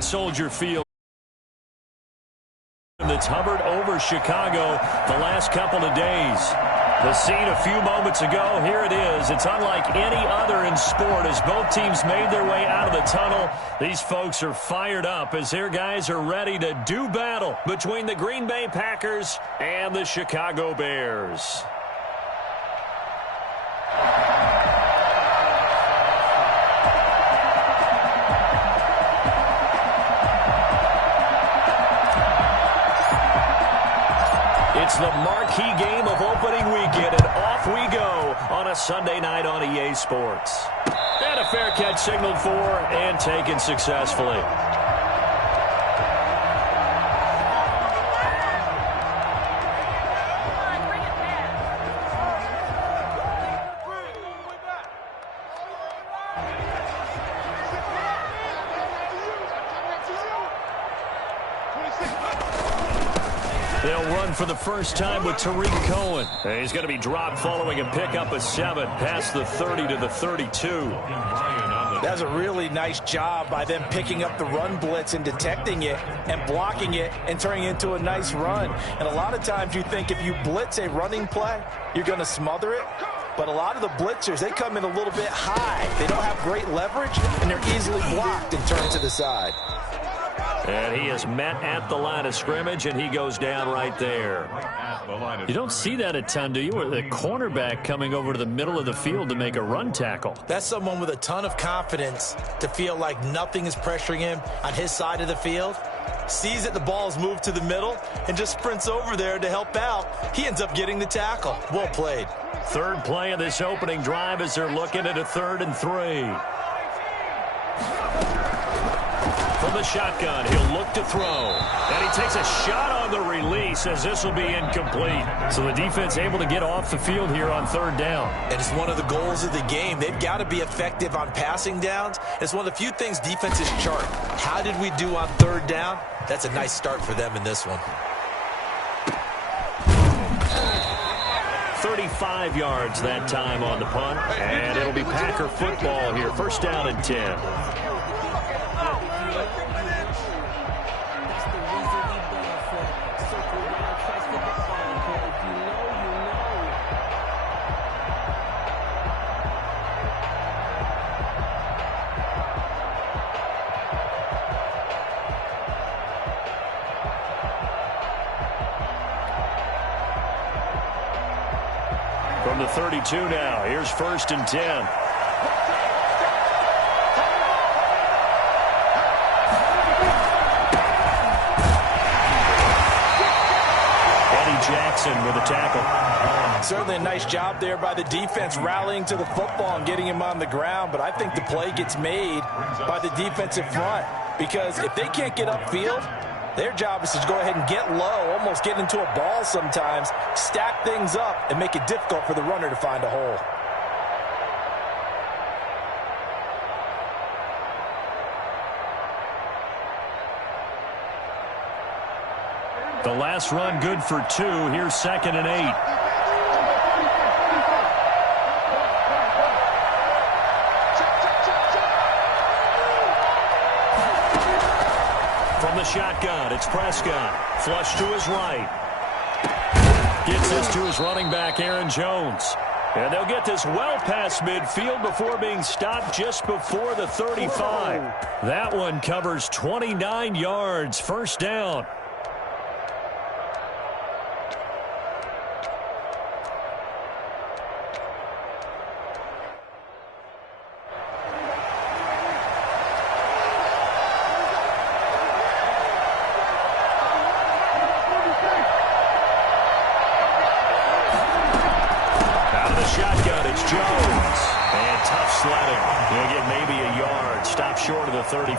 Soldier Field that's hovered over Chicago the last couple of days. The scene a few moments ago, here it is. It's unlike any other in sport as both teams made their way out of the tunnel. These folks are fired up as their guys are ready to do battle between the Green Bay Packers and the Chicago Bears. It's the marquee game of opening weekend, and off we go on a Sunday night on EA Sports. And a fair catch signaled for and taken successfully. They'll run for the first time with Tariq Cohen. And he's going to be dropped following a pickup of 7 past the 30 to the 32. That's a really nice job by them picking up the run blitz and detecting it and blocking it and turning it into a nice run. And a lot of times you think if you blitz a running play, you're going to smother it. But a lot of the blitzers, they come in a little bit high. They don't have great leverage, and they're easily blocked and turned to the side. And he is met at the line of scrimmage, and he goes down right there. You don't see that a ton, do you? Or the cornerback coming over to the middle of the field to make a run tackle. That's someone with a ton of confidence to feel like nothing is pressuring him on his side of the field. Sees that the ball's moved to the middle and just sprints over there to help out. He ends up getting the tackle. Well played. Third play of this opening drive as they're looking at a 3rd and 3. From the shotgun, he'll look to throw. And he takes a shot on the release as this will be incomplete. So the defense able to get off the field here on 3rd down. And it's one of the goals of the game. They've got to be effective on passing downs. It's one of the few things defenses chart. How did we do on 3rd down? That's a nice start for them in this one. 35 yards that time on the punt. And it'll be Packer football here. 1st down and 10. From the 32 now, here's 1st and 10. Eddie Jackson with a tackle. Certainly a nice job there by the defense rallying to the football and getting him on the ground, but I think the play gets made by the defensive front because if they can't get upfield, their job is to go ahead and get low, almost get into a ball sometimes, stack things up, and make it difficult for the runner to find a hole. The last run good for 2. Here's 2nd and 8. From the shotgun, it's Prescott. Flush to his right. Gets this to his running back, Aaron Jones. And they'll get this well past midfield before being stopped just before the 35. That one covers 29 yards. 1st down. Shotgun, it's Jones. And tough sledding. He'll get maybe a yard. Stop short of the 35.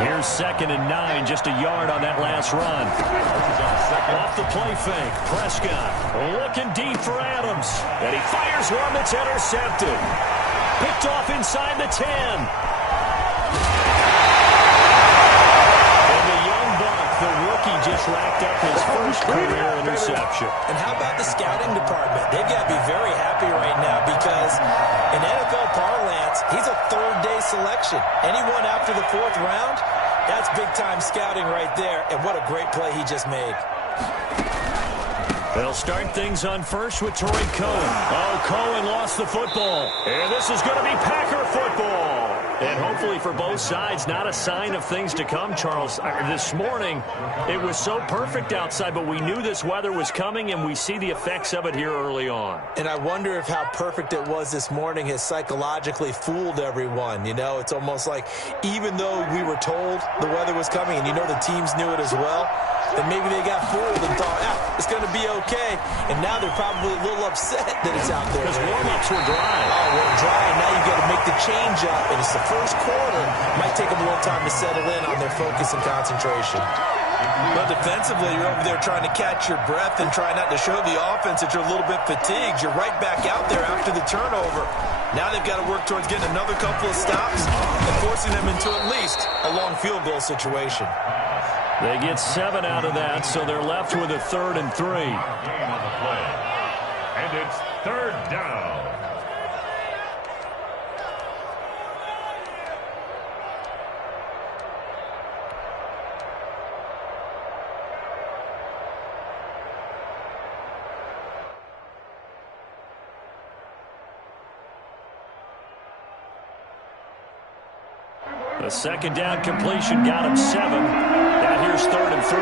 Here's 2nd and 9. Just a yard on that last run. Off the play fake. Prescott looking deep for Adams. And he fires one that's intercepted. Picked off inside the 10. And the young buck, the rookie, just racked up his first career interception. And how about the scouting department? They've got to be very happy right now because in NFL parlance, he's a 3rd-day selection. Anyone after the 4th round, big-time scouting right there, and what a great play he just made. They'll start things on first with Torrey Cohen. Oh, Cohen lost the football. And this is going to be Packer football. And hopefully for both sides, not a sign of things to come, Charles. This morning, it was so perfect outside, but we knew this weather was coming, and we see the effects of it here early on. And I wonder if how perfect it was this morning has psychologically fooled everyone. You know, it's almost like even though we were told the weather was coming, and you know the teams knew it as well, then maybe they got fooled and thought, it's going to be okay. And now they're probably a little upset that it's out there. Because warm-ups were dry. Oh, we're dry, and now you've got to make the change up. And it's the first quarter. Might take them a little time to settle in on their focus and concentration. But defensively, you're over there trying to catch your breath and try not to show the offense that you're a little bit fatigued. You're right back out there after the turnover. Now they've got to work towards getting another couple of stops and forcing them into at least a long field goal situation. They get 7 out of that, so they're left with a 3rd and 3. And it's 3rd down. The second down completion got him 7. Now here's 3rd and 3.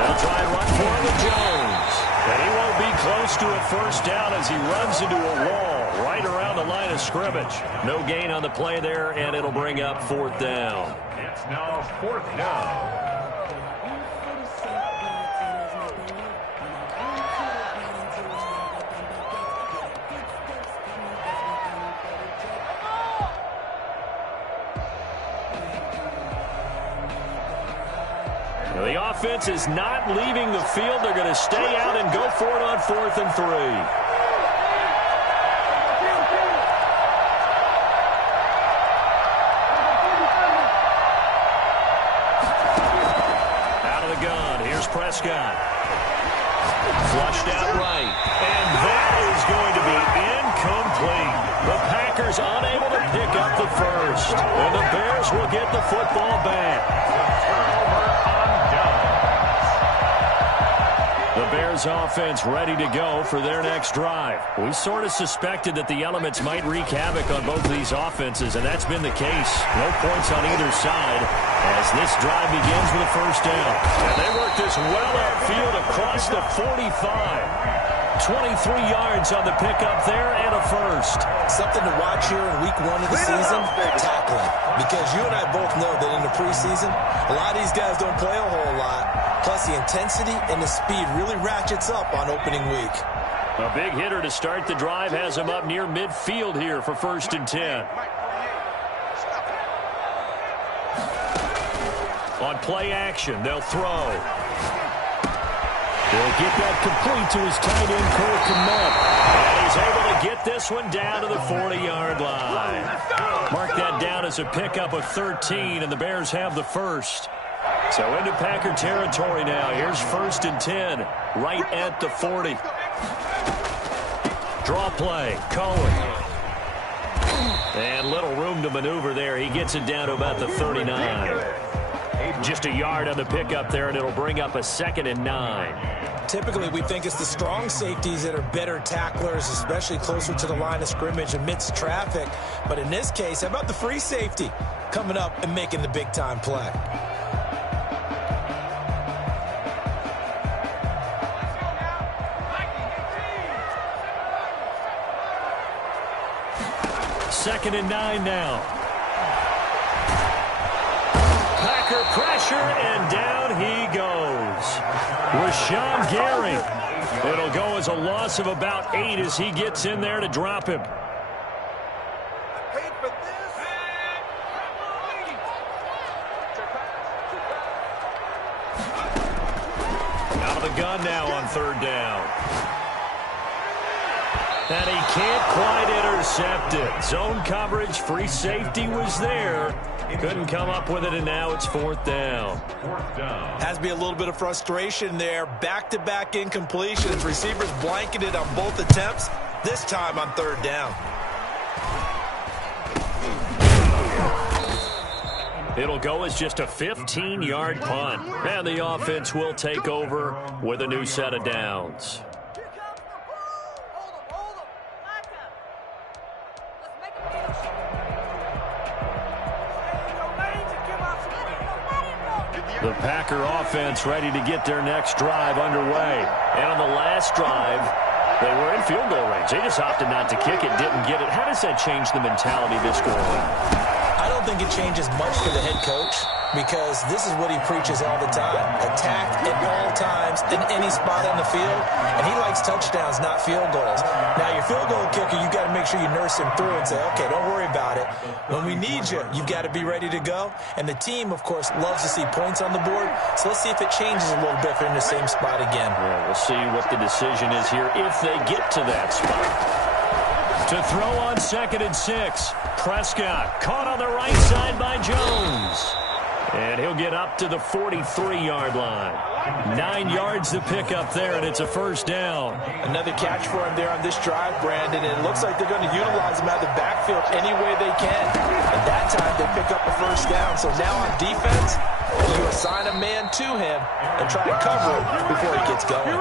They'll try and run for it with Jones. And he won't be close to a first down as he runs into a wall right around the line of scrimmage. No gain on the play there, and it'll bring up 4th down. It's now 4th down. The offense is not leaving the field. They're going to stay out and go for it on 4th and 3. Out of the gun. Here's Prescott. Flushed out right. And that is going to be incomplete. The Packers unable to pick up the first. And the Bears will get the football back. The Bears offense ready to go for their next drive. We sort of suspected that the elements might wreak havoc on both of these offenses, and that's been the case. No points on either side as this drive begins with a first down. And they work this well upfield across the 45. 23 yards on the pickup there and a first. Something to watch here in week 1 of the season, tackling. Because you and I both know that in the preseason, a lot of these guys don't play a whole lot. Plus, the intensity and the speed really ratchets up on opening week. A big hitter to start the drive has him up near midfield here for 1st and 10. On play action, they'll throw. They'll get that complete to his tight end, Cole Kmet. And he's able to get this one down to the 40-yard line. Mark that down as a pickup of 13, and the Bears have the first. So into Packer territory now. Here's 1st and 10, right at the 40. Draw play, Cohen. And little room to maneuver there. He gets it down to about the 39. Just a yard on the pickup there, and it'll bring up a 2nd and 9. Typically, we think it's the strong safeties that are better tacklers, especially closer to the line of scrimmage amidst traffic. But in this case, how about the free safety coming up and making the big-time play? Second and 9 now. Packer pressure, and down he goes. Rashawn Gary. It'll go as a loss of about 8 as he gets in there to drop him. Out of the gun now on 3rd down. And he can't quite intercept it. Zone coverage, free safety was there. Couldn't come up with it, and now it's 4th down. Has to be a little bit of frustration there. Back-to-back incompletions. Receivers blanketed on both attempts, this time on 3rd down. It'll go as just a 15-yard punt. And the offense will take over with a new set of downs. The Packer offense ready to get their next drive underway. And on the last drive, they were in field goal range. They just opted not to kick it, didn't get it. How does that change the mentality this go on? I don't think it changes much for the head coach because this is what he preaches all the time. Attack at all times in any spot on the field. And he likes touchdowns, not field goals. Now, your field goal kicker, you got to make sure you nurse him through and say, okay, don't worry about it. When we need you, you've got to be ready to go. And the team, of course, loves to see points on the board. So let's see if it changes a little bit if they're in the same spot again. Yeah, we'll see what the decision is here if they get to that spot. To throw on 2nd and 6. Prescott caught on the right side by Jones. And he'll get up to the 43-yard line. 9 yards to pick up there, and it's a first down. Another catch for him there on this drive, Brandon. And it looks like they're going to utilize him out of the backfield any way they can. At that time, they pick up a first down. So now on defense, you assign a man to him and try to cover him before he gets going.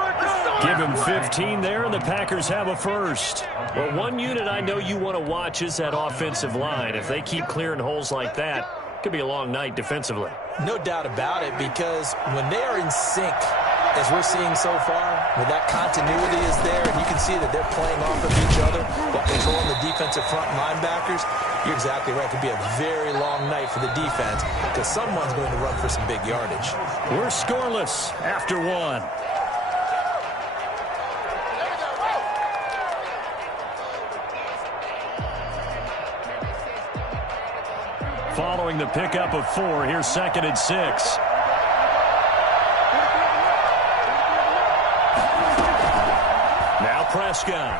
Give him 15 there, and the Packers have a first. Well, one unit I know you want to watch is that offensive line. If they keep clearing holes like that, it could be a long night defensively. No doubt about it, because when they are in sync, as we're seeing so far, when that continuity is there, and you can see that they're playing off of each other while controlling the defensive front linebackers, you're exactly right. It could be a very long night for the defense because someone's going to run for some big yardage. We're scoreless after one. Following the pickup of 4, here's 2nd and 6. Now Prescott.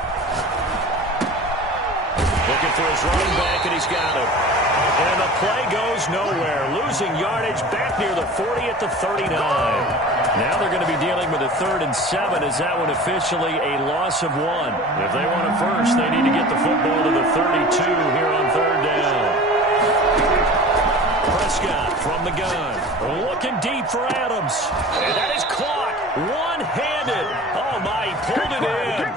Looking for his running back, and he's got him. And the play goes nowhere. Losing yardage back near the 40 at the 39. Now they're going to be dealing with a 3rd and 7. Is that one officially a loss of 1? If they want it first, they need to get the football to the 32 here on 3rd down. Prescott from the gun. Looking deep for Adams. And that is caught. One-handed. Oh, my, he pulled it in.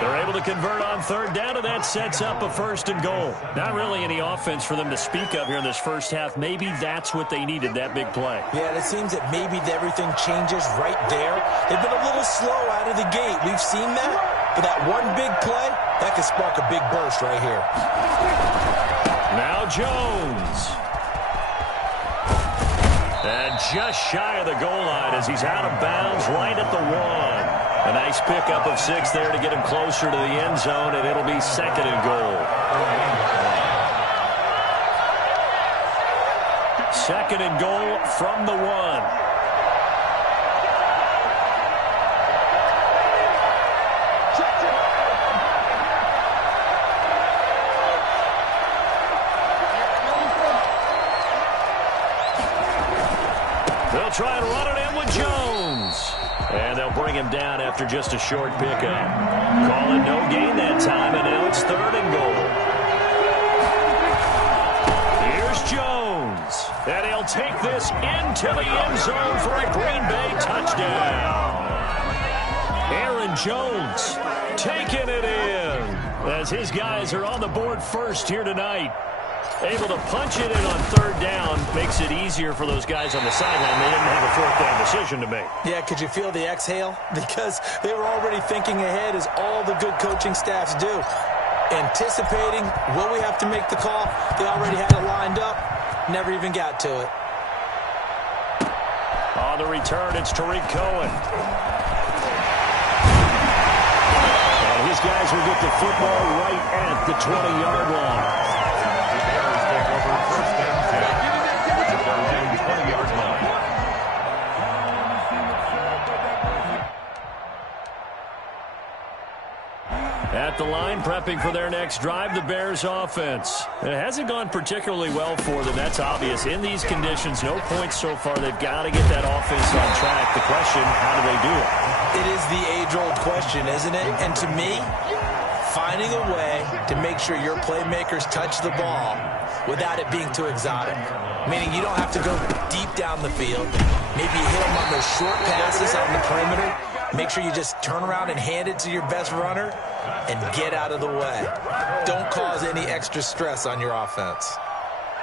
They're able to convert on 3rd down, and that sets up a 1st and goal. Not really any offense for them to speak of here in this first half. Maybe that's what they needed, that big play. Yeah, and it seems that maybe everything changes right there. They've been a little slow out of the gate. We've seen that. But that one big play, that could spark a big burst right here. Now Jones. And just shy of the goal line as he's out of bounds right at the 1. A nice pickup of 6 there to get him closer to the end zone, and it'll be 2nd and goal. 2nd and goal from the 1. They'll try and run it in with Jones. And they'll bring him down after just a short pickup. Call it no gain that time, and now it's 3rd and goal. Here's Jones. And he'll take this into the end zone for a Green Bay touchdown. Aaron Jones taking it in as his guys are on the board first here tonight. Able to punch it in on 3rd down makes it easier for those guys on the sideline. They didn't have a 4th down decision to make. Yeah, could you feel the exhale? Because they were already thinking ahead, as all the good coaching staffs do. Anticipating, will we have to make the call? They already had it lined up. Never even got to it. On the return, it's Tariq Cohen. And his guys will get the football right at the 20-yard line. At the line, prepping for their next drive, the Bears offense. It hasn't gone particularly well for them. That's obvious. In these conditions, no points so far. They've got to get that offense on track. The question, how do they do it? It is the age-old question, isn't it? And to me, finding a way to make sure your playmakers touch the ball without it being too exotic. Meaning you don't have to go deep down the field. Maybe you hit them on those short passes on the perimeter. Make sure you just turn around and hand it to your best runner and get out of the way. Don't cause any extra stress on your offense.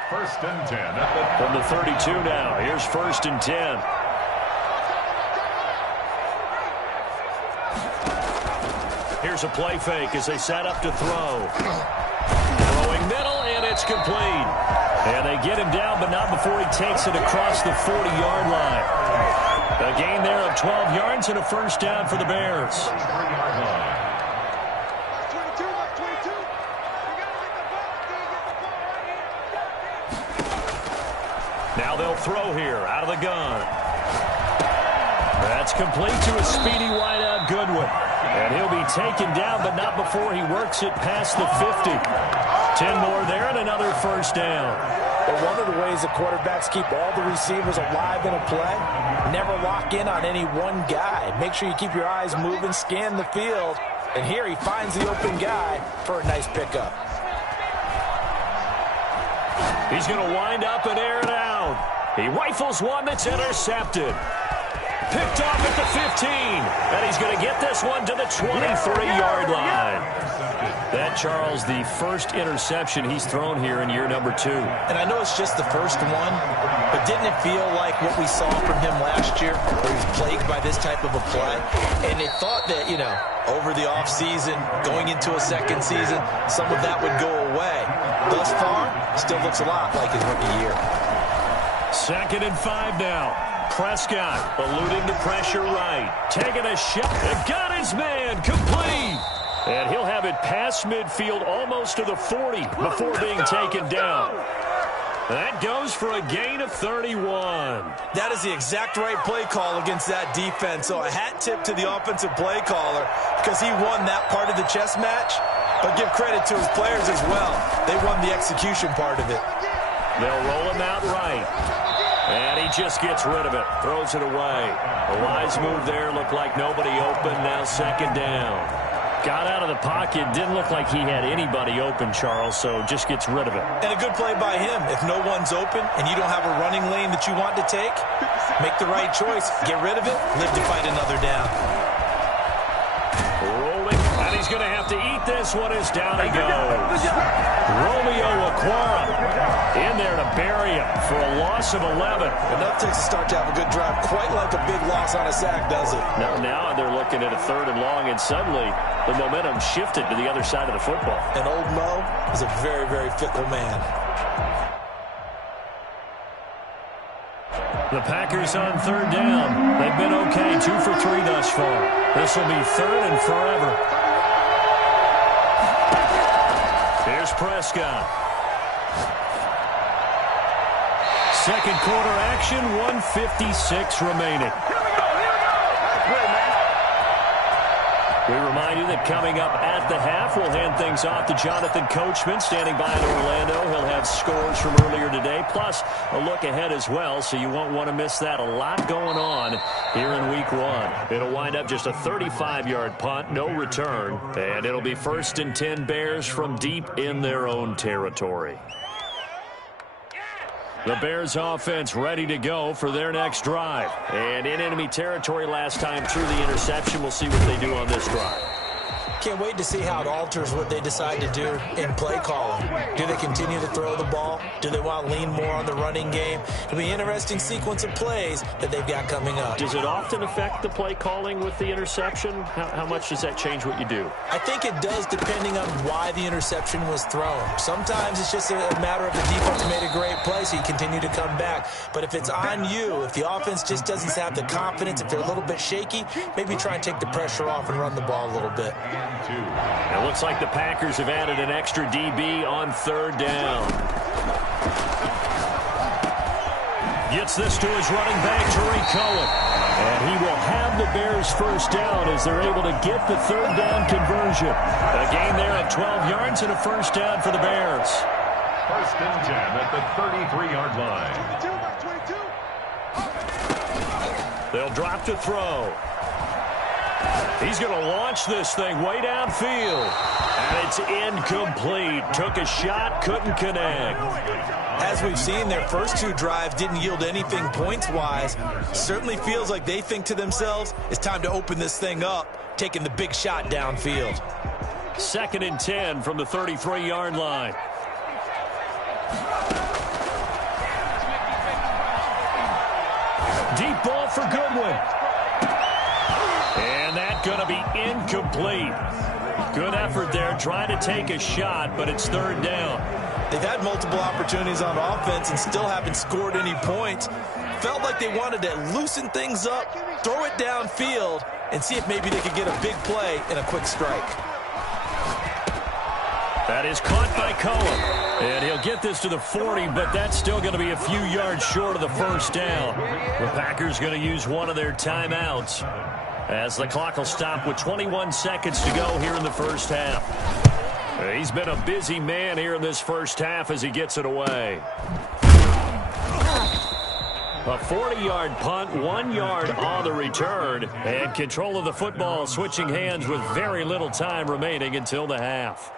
1st and 10. From the 32 now, here's 1st and 10. Here's a play fake as they set up to throw. Throwing middle, and it's complete. And they get him down, but not before he takes it across the 40-yard line. A gain there of 12 yards and a 1st down for the Bears. Now they'll throw here out of the gun. That's complete to a speedy wideout Goodwin. And he'll be taken down, but not before he works it past the 50. 10 more there and another 1st down. But one of the ways the quarterbacks keep all the receivers alive in a play, never lock in on any one guy. Make sure you keep your eyes moving, scan the field. And here he finds the open guy for a nice pickup. He's going to wind up and air it out. He rifles one that's intercepted. Picked off at the 15. And he's going to get this one to the 23-yard line. That, Charles, the first interception he's thrown here in year number 2. And I know it's just the first one, but didn't it feel like what we saw from him last year, where he was plagued by this type of a play? And it thought that, you know, over the offseason, going into a second season, some of that would go away. Thus far, still looks a lot like his rookie year. 2nd and 5 now. Prescott eluding the pressure right. Taking a shot. Got his man. Complete. And he'll have it past midfield almost to the 40 before being taken down. That goes for a gain of 31. That is the exact right play call against that defense. So a hat tip to the offensive play caller because he won that part of the chess match. But give credit to his players as well. They won the execution part of it. They'll roll him out right. And he just gets rid of it. Throws it away. A wise move there. Looked like nobody open. Now 2nd down. Got out of the pocket. Didn't look like he had anybody open, Charles, so just gets rid of it. And a good play by him. If no one's open and you don't have a running lane that you want to take, make the right choice. Get rid of it. Live to fight another down. Rolling. And he's going to have to eat this one as down he goes. Romeo Okwara in there to bury him for a loss of 11. Enough to start to have a good drive. Quite like a big loss on a sack, does it? Now they're looking at a 3rd and long, and suddenly the momentum shifted to the other side of the football. And old Mo is a very, very fickle man. The Packers on 3rd down. They've been okay, 2 for 3 thus far. This will be 3rd and forever. Here's Prescott. 2nd quarter action, 1:56 remaining. We remind you that coming up at the half, we'll hand things off to Jonathan Coachman, standing by in Orlando. He'll have scores from earlier today, plus a look ahead as well, so you won't want to miss that. A lot going on here in week 1. It'll wind up just a 35-yard punt, no return, and it'll be 1st and 10 Bears from deep in their own territory. The Bears offense ready to go for their next drive. And in enemy territory last time through the interception. We'll see what they do on this drive. Can't wait to see how it alters what they decide to do in play calling. Do they continue to throw the ball? Do they want to lean more on the running game? It'll be an interesting sequence of plays that they've got coming up. Does it often affect the play calling with the interception? How much does that change what you do? I think it does, depending on why the interception was thrown. Sometimes it's just a matter of the defense made a great play, so you continue to come back. But if it's on you, if the offense just doesn't have the confidence, if they're a little bit shaky, maybe try and take the pressure off and run the ball a little bit. It looks like the Packers have added an extra DB on 3rd down. Gets this to his running back, Tariq Cohen. And he will have the Bears 1st down as they're able to get the 3rd down conversion. A gain there of 12 yards and a 1st down for the Bears. 1st and 10 at the 33-yard line. They'll drop to throw. He's going to launch this thing way downfield. And it's incomplete. Took a shot, couldn't connect. As we've seen, their first two drives didn't yield anything points-wise. Certainly feels like they think to themselves, it's time to open this thing up, taking the big shot downfield. 2nd and 10 from the 33-yard line. Deep ball for Goodwin. And that's going to be incomplete. Good effort there, trying to take a shot, but it's 3rd down. They've had multiple opportunities on offense and still haven't scored any points. Felt like they wanted to loosen things up, throw it downfield, and see if maybe they could get a big play and a quick strike. That is caught by Cohen. And he'll get this to the 40, but that's still going to be a few yards short of the 1st down. The Packers going to use one of their timeouts as the clock will stop with 21 seconds to go here in the 1st half. He's been a busy man here in this 1st half as he gets it away. A 40-yard punt, 1 yard on the return, and control of the football switching hands with very little time remaining until the half.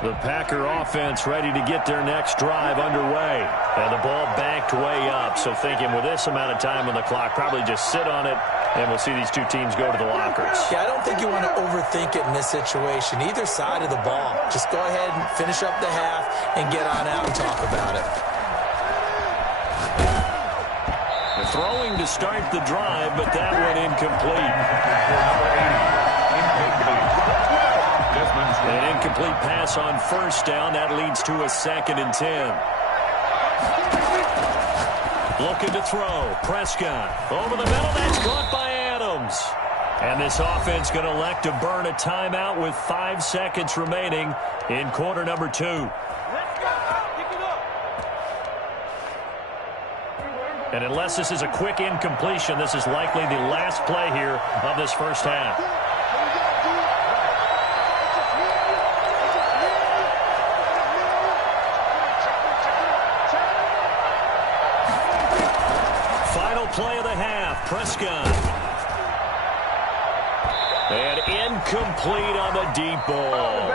The Packer offense ready to get their next drive underway. And the ball backed way up, so thinking with this amount of time on the clock, probably just sit on it, and we'll see these two teams go to the lockers. Yeah, I don't think you want to overthink it in this situation, either side of the ball. Just go ahead and finish up the half and get on out and talk about it. The throwing to start the drive, but that went incomplete. An incomplete pass on 1st down. That leads to a 2nd and 10. Looking to throw. Prescott over the middle. That's caught by Adams. And this offense going to elect to burn a timeout with 5 seconds remaining in quarter number 2. And unless this is a quick incompletion, this is likely the last play here of this 1st half. Play of the half, Prescott. And incomplete on the deep ball.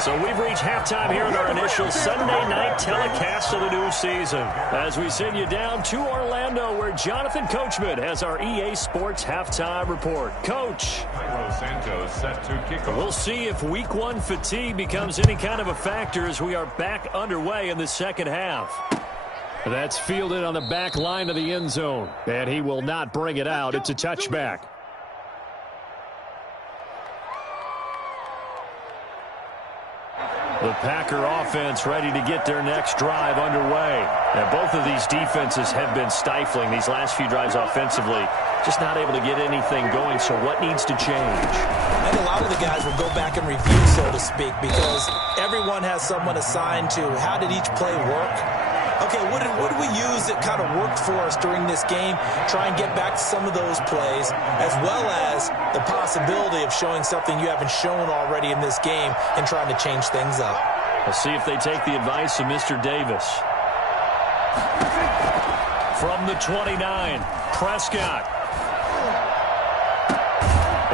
So we've reached halftime here in our initial Sunday night telecast of the new season. As we send you down to Orlando, where Jonathan Coachman has our EA Sports halftime report. Coach. Set to kick off. We'll see if week 1 fatigue becomes any kind of a factor as we are back underway in the 2nd half. That's fielded on the back line of the end zone. And he will not bring it out. It's a touchback. The Packer offense ready to get their next drive underway. Now, both of these defenses have been stifling these last few drives offensively. Just not able to get anything going, so what needs to change? And a lot of the guys will go back and review, so to speak, because everyone has someone assigned to how did each play work. Okay, what did we use that kind of worked for us during this game? Try and get back to some of those plays, as well as the possibility of showing something you haven't shown already in this game and trying to change things up. We'll see if they take the advice of Mr. Davis. From the 29, Prescott.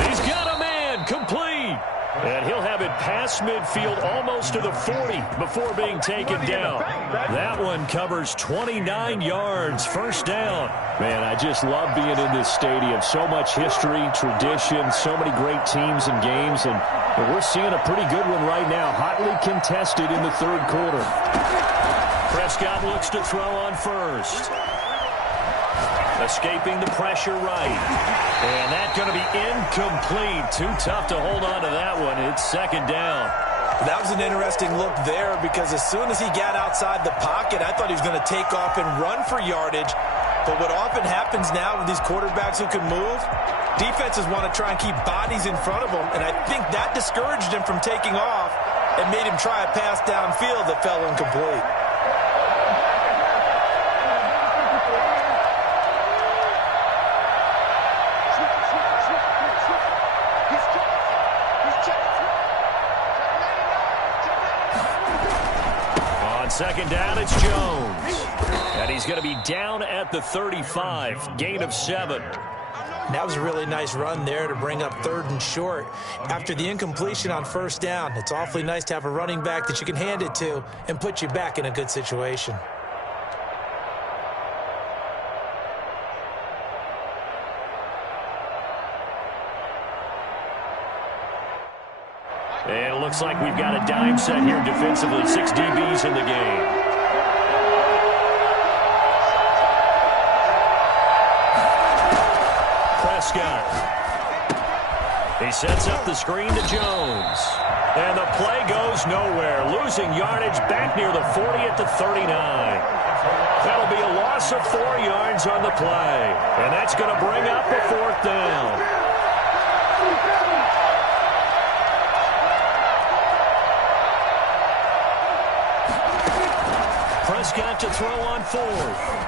He's got a man, complete. And he'll have it past midfield almost to the 40 before being taken down. That one covers 29 yards, 1st down. Man, I just love being in this stadium. So much history, tradition, so many great teams and games. And we're seeing a pretty good one right now, hotly contested in the 3rd quarter. Prescott looks to throw on 1st. Escaping the pressure right. And that's going to be incomplete. Too tough to hold on to that one. It's 2nd down. That was an interesting look there because as soon as he got outside the pocket, I thought he was going to take off and run for yardage. But what often happens now with these quarterbacks who can move, defenses want to try and keep bodies in front of them. And I think that discouraged him from taking off and made him try a pass downfield that fell incomplete. second down, it's Jones. And he's going to be down at the 35, gain of 7. That was a really nice run there to bring up 3rd and short. After the incompletion on 1st down, it's awfully nice to have a running back that you can hand it to and put you back in a good situation. And it looks like we've got a dime set here defensively. 6 DBs in the game. Prescott. He sets up the screen to Jones. And the play goes nowhere. Losing yardage back near the 40 at the 39. That'll be a loss of 4 yards on the play. And that's going to bring up a 4th down. Prescott to throw on 4th.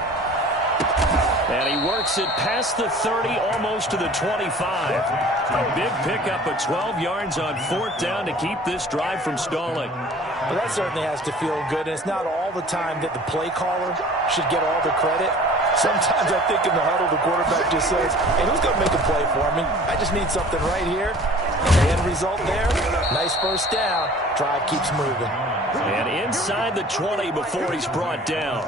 And he works it past the 30, almost to the 25. A big pickup of 12 yards on 4th down to keep this drive from stalling. Well, that certainly has to feel good, and it's not all the time that the play caller should get all the credit. Sometimes I think in the huddle, the quarterback just says, hey, who's going to make a play for me? I just need something right here. And the end result there, nice 1st down. Drive keeps moving. And inside the 20 before he's brought down.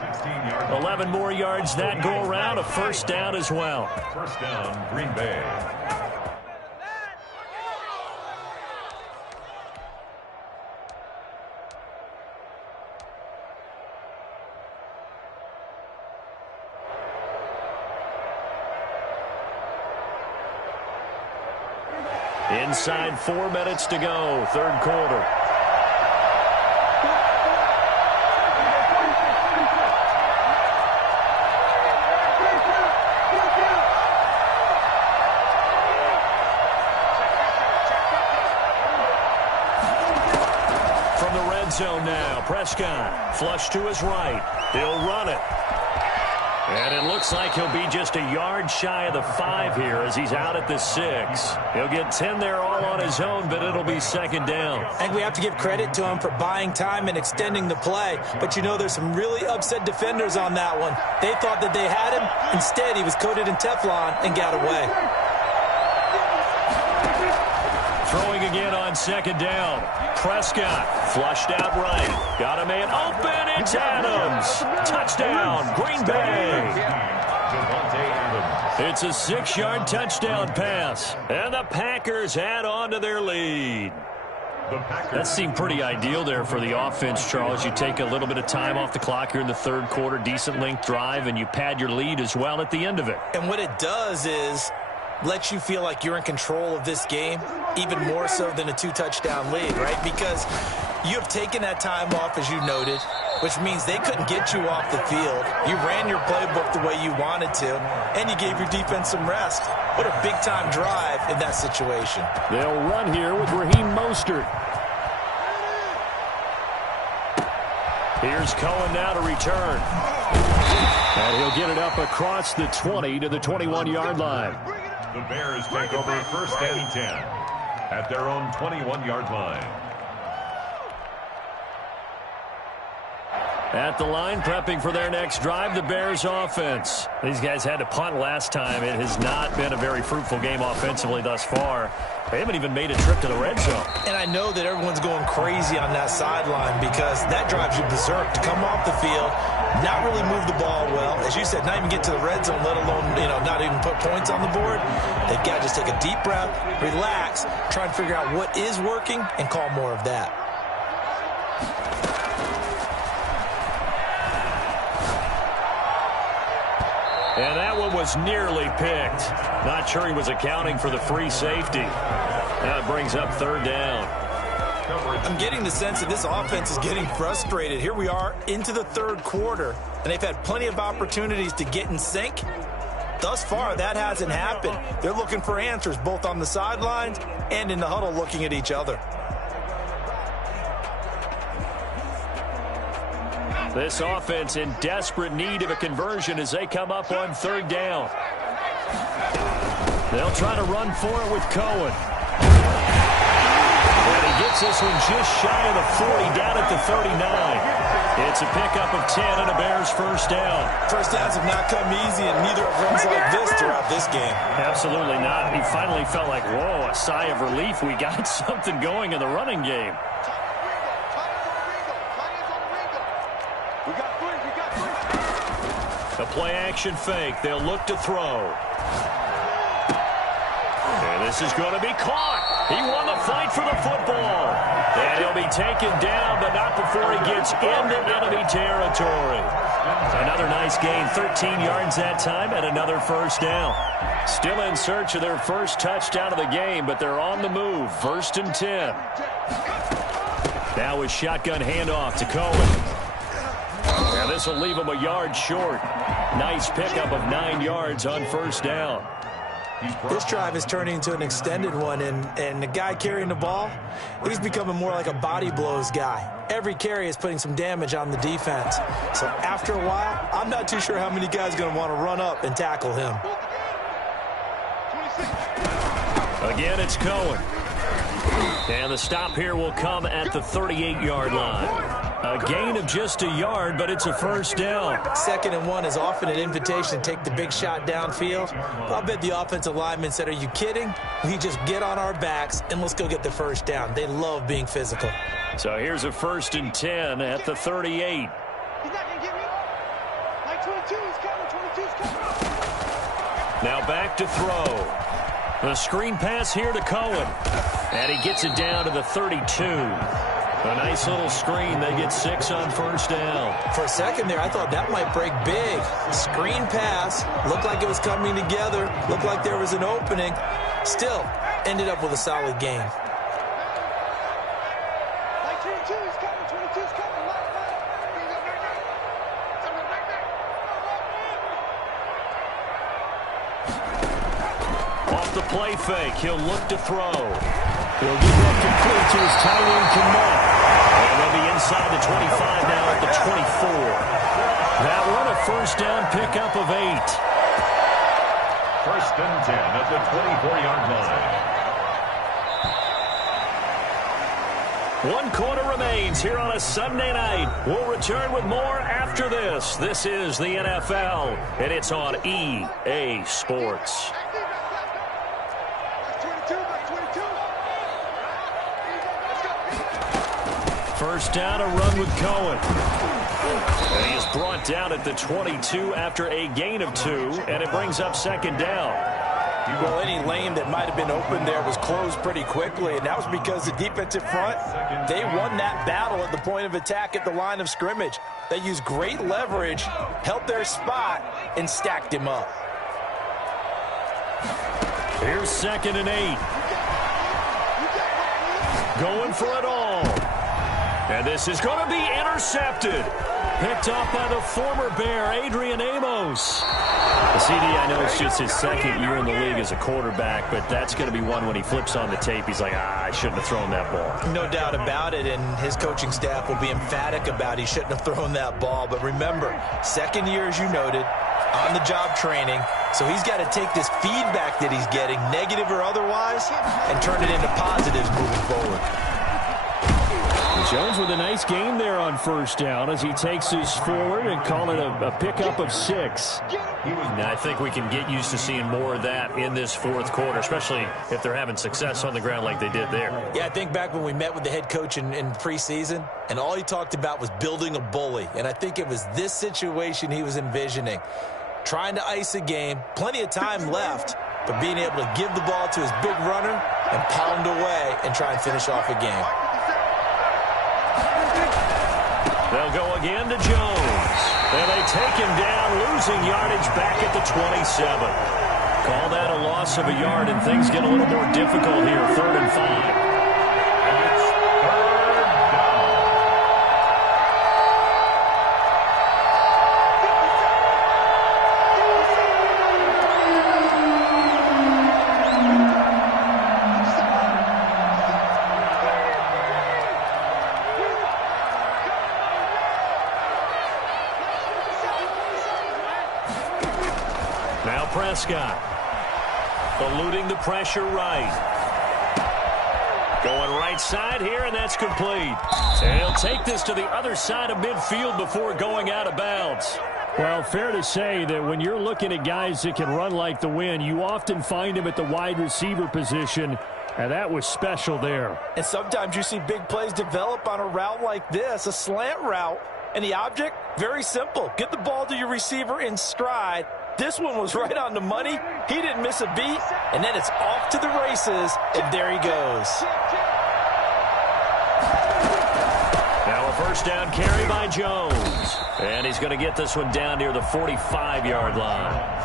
11 more yards that go around, a 1st down as well. 1st down, Green Bay. Inside 4 minutes to go, 3rd quarter. From the red zone now, Prescott, flush to his right. He'll run it. And it looks like he'll be just a yard shy of the 5 here as he's out at the 6. He'll get 10 there all on his own, but it'll be 2nd down. I think we have to give credit to him for buying time and extending the play. But, you know, there's some really upset defenders on that one. They thought that they had him. Instead, he was coated in Teflon and got away. Throwing again on 2nd down. Prescott flushed out right. Got a man open. It's Adams. Touchdown, Green Bay. It's a 6-yard touchdown pass. And the Packers add on to their lead. That seemed pretty ideal there for the offense, Charles. You take a little bit of time off the clock here in the 3rd quarter, decent length drive, and you pad your lead as well at the end of it. And what it does is lets you feel like you're in control of this game, even more so than a 2-touchdown lead, right? Because you have taken that time off, as you noted, which means they couldn't get you off the field. You ran your playbook the way you wanted to, and you gave your defense some rest. What a big-time drive in that situation. They'll run here with Raheem Mostert. Here's Cohen now to return. And he'll get it up across the 20 to the 21-yard line. The Bears take over 1st and 10 at their own 21-yard line. At the line, prepping for their next drive, the Bears offense. These guys had to punt last time. It has not been a very fruitful game offensively thus far. They haven't even made a trip to the red zone. And I know that everyone's going crazy on that sideline because that drives you berserk to come off the field, not really move the ball well. As you said, not even get to the red zone, let alone, not even put points on the board. They've got to just take a deep breath, relax, try and figure out what is working and call more of that. And that one was nearly picked. Not sure he was accounting for the free safety. That brings up 3rd down. I'm getting the sense that this offense is getting frustrated. Here we are into the 3rd quarter, and they've had plenty of opportunities to get in sync. Thus far, that hasn't happened. They're looking for answers both on the sidelines and in the huddle looking at each other. This offense in desperate need of a conversion as they come up on 3rd down. They'll try to run for it with Cohen. And he gets this one just shy of the 40, down at the 39. It's a pickup of 10 and a Bears first down. First downs have not come easy, and neither have runs like this throughout this game. Absolutely not. He finally felt like, whoa, a sigh of relief. We got something going in the running game. A play-action fake. They'll look to throw. And this is going to be caught. He won the fight for the football. And he'll be taken down, but not before he gets into enemy territory. Another nice gain, 13 yards that time, and another first down. Still in search of their first touchdown of the game, but they're on the move. 1st and 10. Now a shotgun handoff to Cohen. And this will leave him a yard short. Nice pickup of 9 yards on first down. This drive is turning into an extended one, and the guy carrying the ball, he's becoming more like a body blows guy. Every carry is putting some damage on the defense. So after a while, I'm not too sure how many guys are going to want to run up and tackle him. Again, it's Cohen. And the stop here will come at the 38-yard line. A gain of just a yard, but it's a first down. 2nd and 1 is often an invitation to take the big shot downfield. I'll bet the offensive lineman said, are you kidding? We just get on our backs and let's go get the first down. They love being physical. So here's a 1st and 10 at the 38. He's not going to get me. Like 22, he's coming. 22's coming. Now back to throw. The screen pass here to Cohen. And he gets it down to the 32. A nice little screen. They get 6 on first down. For a second there, I thought that might break big. Screen pass. Looked like it was coming together. Looked like there was an opening. Still, ended up with a solid game. Like 22, he's coming. 22's coming. Off the play fake, he'll look to throw. He'll get that complete to his tight end Connect. And they'll be inside the 25 now at the 24. That one a first down pickup of 8. 1st and 10 at the 24-yard line. 1 quarter remains here on a Sunday night. We'll return with more after this. This is the NFL, and it's on EA Sports. First down, a run with Cohen. And he is brought down at the 22 after a gain of 2, and it brings up 2nd down. Well, any lane that might have been open there was closed pretty quickly, and that was because the defensive front, they won that battle at the point of attack at the line of scrimmage. They used great leverage, held their spot, and stacked him up. Here's 2nd and 8. Going for it all. And this is going to be intercepted. Picked off by the former Bear, Adrian Amos. The CD, I know it's just his 2nd year in the league as a quarterback, but that's going to be one when he flips on the tape. He's like, I shouldn't have thrown that ball. No doubt about it, and his coaching staff will be emphatic about he shouldn't have thrown that ball. But remember, 2nd year, as you noted, on-the-job training. So he's got to take this feedback that he's getting, negative or otherwise, and turn it into positives moving forward. Jones with a nice game there on first down as he takes us forward and call it a pickup of 6. And I think we can get used to seeing more of that in this 4th quarter, especially if they're having success on the ground like they did there. Yeah, I think back when we met with the head coach in preseason, and all he talked about was building a bully. And I think it was this situation he was envisioning. Trying to ice a game, plenty of time left, but being able to give the ball to his big runner and pound away and try and finish off a game. They'll go again to Jones. And they take him down, losing yardage back at the 27. Call that a loss of a yard, and things get a little more difficult here, 3rd and 5. Prescott eluding the pressure right. Going right right side here, and that's complete. He'll take this to the other side of midfield before going out of bounds. Well, fair to say that when you're looking at guys that can run like the wind, you often find them at the wide receiver position, and that was special there. And sometimes you see big plays develop on a route like this, a slant route. And the object, very simple. Get the ball to your receiver in stride. This one was right on the money. He didn't miss a beat. And then it's off to the races, and there he goes. Now a first down carry by Jones. And he's going to get this one down near the 45-yard line.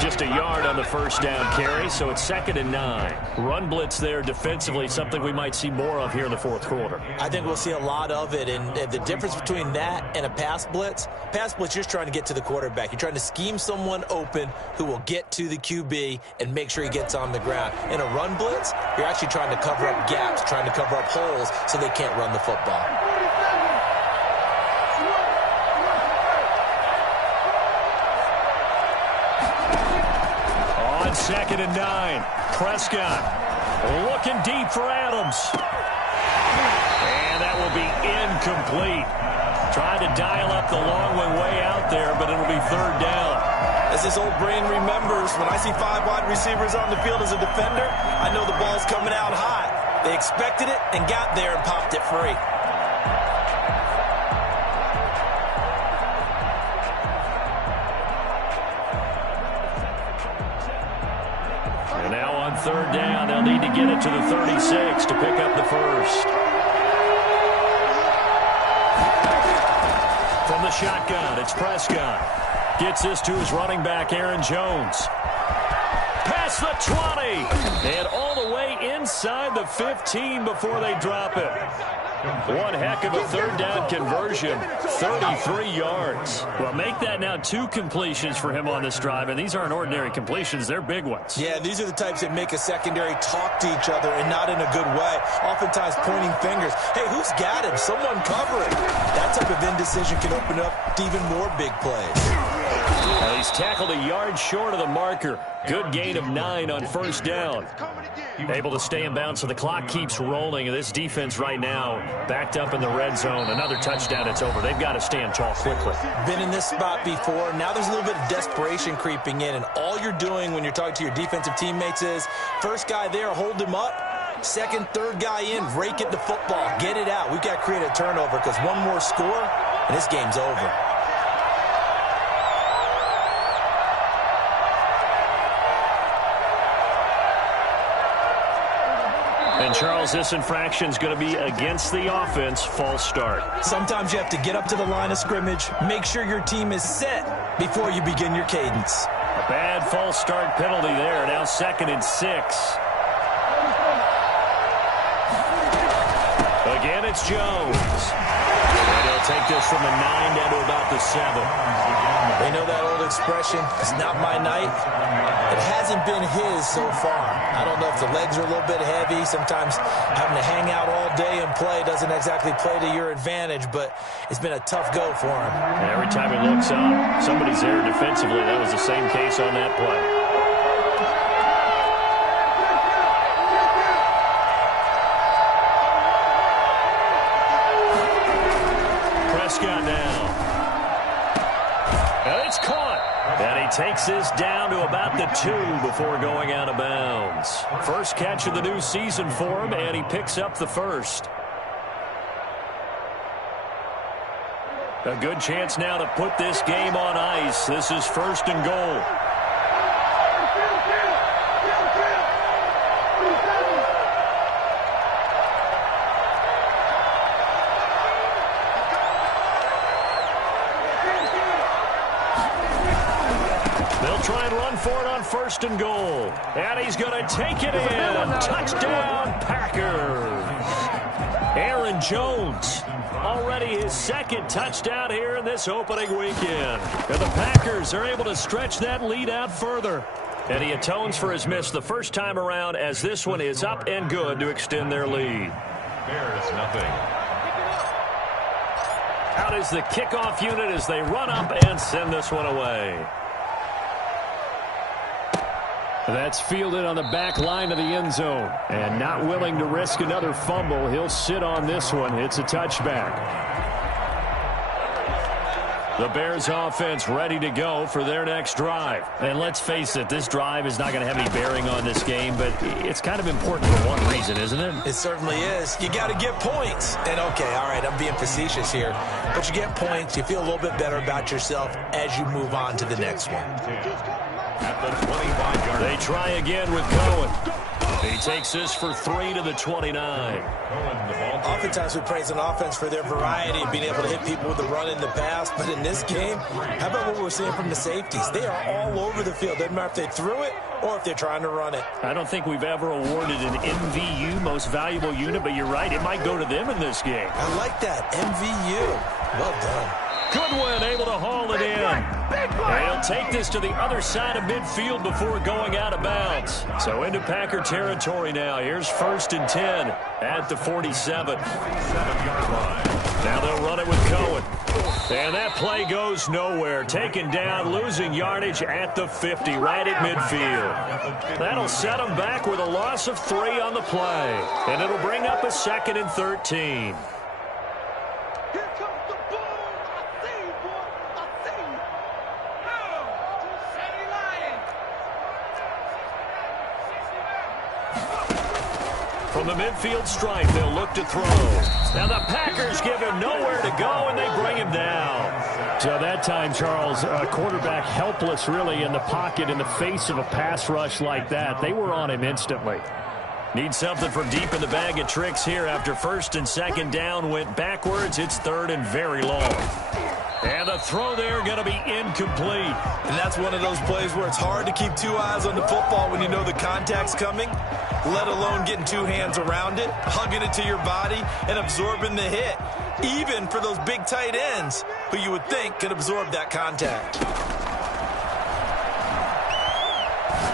Just a yard on the first down carry, so it's 2nd and 9. Run blitz there defensively, something we might see more of here in the fourth quarter. I think we'll see a lot of it, and the difference between that and a pass blitz, you're just trying to get to the quarterback. You're trying to scheme someone open who will get to the QB and make sure he gets on the ground. In a run blitz, you're actually trying to cover up gaps, trying to cover up holes so they can't run the football. On 2nd and 9, Prescott looking deep for Adams. And that will be incomplete. Trying to dial up the long way out there, but it'll be 3rd down. As this old brain remembers, when I see 5 wide receivers on the field as a defender, I know the ball's coming out hot. They expected it and got there and popped it free. And now on 3rd down, they'll need to get it to the 36 to pick up the first. From the shotgun, it's Prescott. Gets this to his running back, Aaron Jones. Past the 20. And all the way inside the 15 before they drop it. One heck of a 3rd down conversion. 33 yards. Well, make that now 2 completions for him on this drive, and these aren't ordinary completions. They're big ones. Yeah, these are the types that make a secondary talk to each other and not in a good way. Oftentimes pointing fingers. Hey, who's got him? Someone cover it. That type of indecision can open up to even more big plays. Well, he's tackled a yard short of the marker. Good gain of 9 on 1st down. Able to stay in bounds, so the clock keeps rolling. And this defense right now backed up in the red zone. Another touchdown, it's over. They've got to stand tall quickly. Been in this spot before. Now there's a little bit of desperation creeping in. And all you're doing when you're talking to your defensive teammates is, first guy there, hold him up. 2nd, 3rd guy in, rake it the football. Get it out. We've got to create a turnover because one more score, and this game's over. And, Charles, this infraction is going to be against the offense. False start. Sometimes you have to get up to the line of scrimmage, make sure your team is set before you begin your cadence. A bad false start penalty there. Now 2nd and 6. Again, it's Jones. And he'll take this from the 9 down to about the 7. They know that old expression, it's not my night. It hasn't been his so far. I don't know if the legs are a little bit heavy. Sometimes having to hang out all day and play doesn't exactly play to your advantage, but it's been a tough go for him. And every time he looks up, somebody's there defensively. That was the same case on that play. Prescott now. And it's caught. And he takes this down to about the 2 before going out of bounds. First catch of the new season for him, and he picks up the first. A good chance now to put this game on ice. This is 1st and goal. Try and run for it on 1st and goal. And he's going to take it in. Touchdown, Packers. Aaron Jones, already his 2nd touchdown here in this opening weekend. And the Packers are able to stretch that lead out further. And he atones for his miss the first time around, as this one is up and good to extend their lead. Bears nothing. Out is the kickoff unit as they 'Run up and send this one away. That's fielded on the back line of the end zone. And not willing to risk another fumble, he'll sit on this one. It's a touchback. The Bears offense ready to go for their next drive. And let's face it, this drive is not going to have any bearing on this game, but it's kind of important for one reason, isn't it? It certainly is. You got to get points. And, okay, all right, I'm being facetious here. But you get points, you feel a little bit better about yourself as you move on to the next one. At the 25-yard line. They try again with Cohen. He takes this for 3 to the 29. Oftentimes we praise an offense for their variety of being able to hit people with the run in the pass. But in this game, how about what we're seeing from the safeties? They are all over the field. Doesn't matter if they threw it or if they're trying to run it. I don't think we've ever awarded an MVU, most valuable unit, but you're right. It might go to them in this game. I like that. MVU. Well done. Goodwin able to haul it in. And he'll take this to the other side of midfield before going out of bounds. So into Packer territory now. Here's 1st and 10 at the 47. Now they'll run it with Cohen. And that play goes nowhere. Taken down, losing yardage at the 50, right at midfield. That'll set them back with a loss of 3 on the play. And it'll bring up a 2nd and 13. From the midfield stripe, they'll look to throw. Now the Packers give him nowhere to go, and they bring him down. So that time, Charles, quarterback helpless really in the pocket in the face of a pass rush like that. They were on him instantly. Need something from deep in the bag of tricks here after 1st and 2nd down went backwards. It's 3rd and very long. And the throw there going to be incomplete. And that's one of those plays where it's hard to keep 2 eyes on the football when you know the contact's coming, let alone getting 2 hands around it, hugging it to your body, and absorbing the hit, even for those big tight ends who you would think could absorb that contact.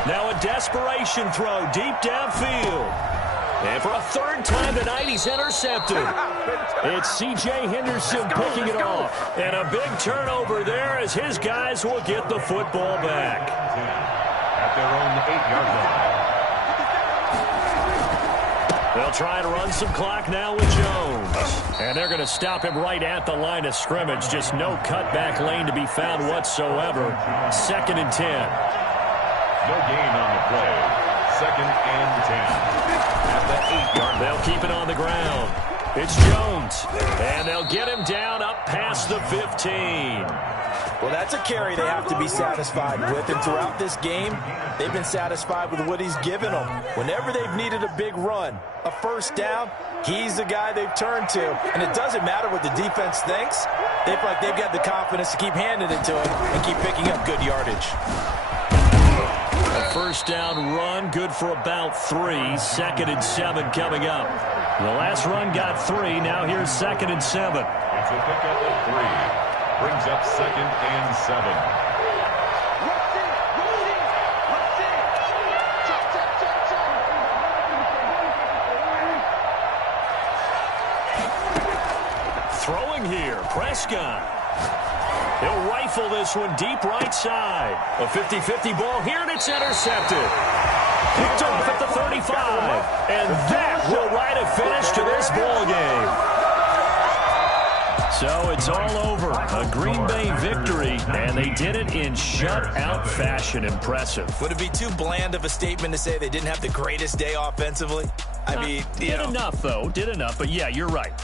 Now a desperation throw deep downfield. And for a 3rd time tonight, he's intercepted. It's C.J. Henderson picking it off. And a big turnover there as his guys will get the football back. At their own 8-yard line. They'll try to run some clock now with Jones. And they're going to stop him right at the line of scrimmage. Just no cutback lane to be found whatsoever. 2nd and 10. No gain on the play. 2nd and 10. At the 8-yard line. They'll keep it on the ground. It's Jones. And they'll get him down up past the 15. Well, that's a carry they have to be satisfied with. And throughout this game, they've been satisfied with what he's given them. Whenever they've needed a big run, a 1st down, he's the guy they've turned to. And it doesn't matter what the defense thinks. They feel like they've got the confidence to keep handing it to him and keep picking up good yardage. A 1st down run, good for about 3. 2nd and 7 coming up. The last run got 3. Now here's 2nd and 7. It's a pickup of 3. Brings up 2nd and 7. Throwing here, Prescott. He'll rifle this one deep right side. A 50-50 ball here, and it's intercepted. Picked off at the 35. And that will write a finish to this ball game. So it's all over. A Green Bay victory, and they did it in shutout fashion. Impressive. Would it be too bland of a statement to say they didn't have the greatest day offensively? I mean, did enough, though. Did enough, but yeah, you're right.